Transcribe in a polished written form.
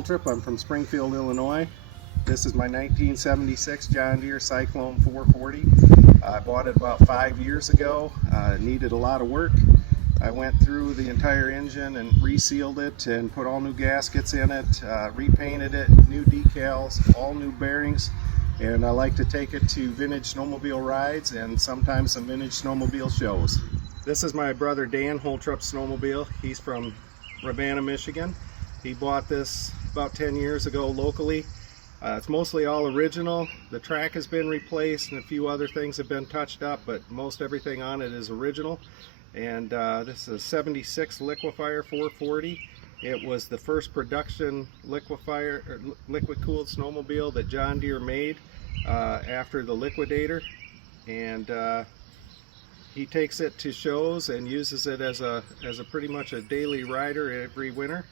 Holtrop. I'm from Springfield, Illinois. This is my 1976 John Deere Cyclone 440. I bought it about 5 years ago. It needed a lot of work. I went through the entire engine and resealed it and put all new gaskets in it, repainted it, new decals, all new bearings, and I like to take it to vintage snowmobile rides and sometimes some vintage snowmobile shows. This is my brother Dan Holtrop snowmobile. He's from Ravenna, Michigan. He bought this about 10 years ago locally. It's mostly all original. The track has been replaced and a few other things have been touched up, but most everything on it is original. And this is a 76 Liquifire 440. It was the first production liquid-cooled snowmobile that John Deere made after the Liquidator. And he takes it to shows and uses it as a pretty much a daily rider every winter.